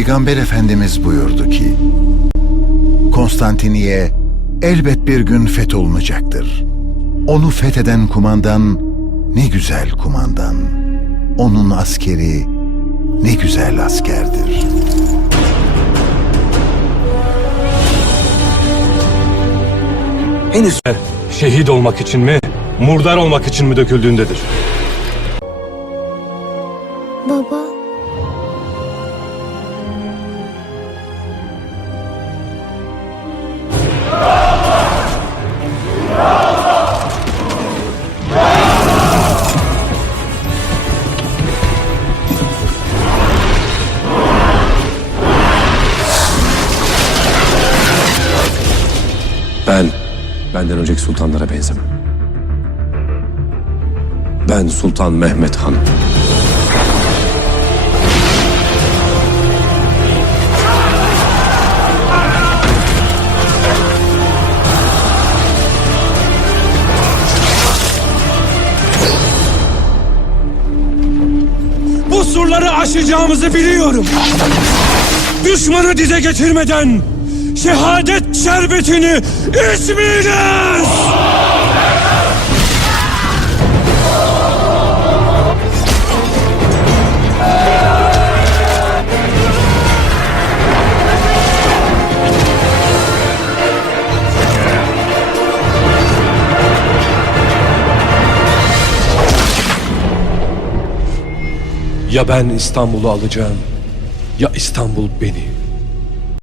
Peygamber Efendimiz buyurdu ki, Konstantiniye elbet bir gün fetholunacaktır. Onu fetheden kumandan ne güzel kumandan. Onun askeri ne güzel askerdir. Henüz Şehit olmak için mi, murdar olmak için mi döküldüğündedir. Baba, benden önceki sultanlara benzemem. Ben Sultan Mehmet Han. Bu surları aşacağımızı biliyorum. Düşmanı dize getirmeden şehadet şerbetini içmeyiniz! Ya ben İstanbul'u alacağım ya İstanbul beni.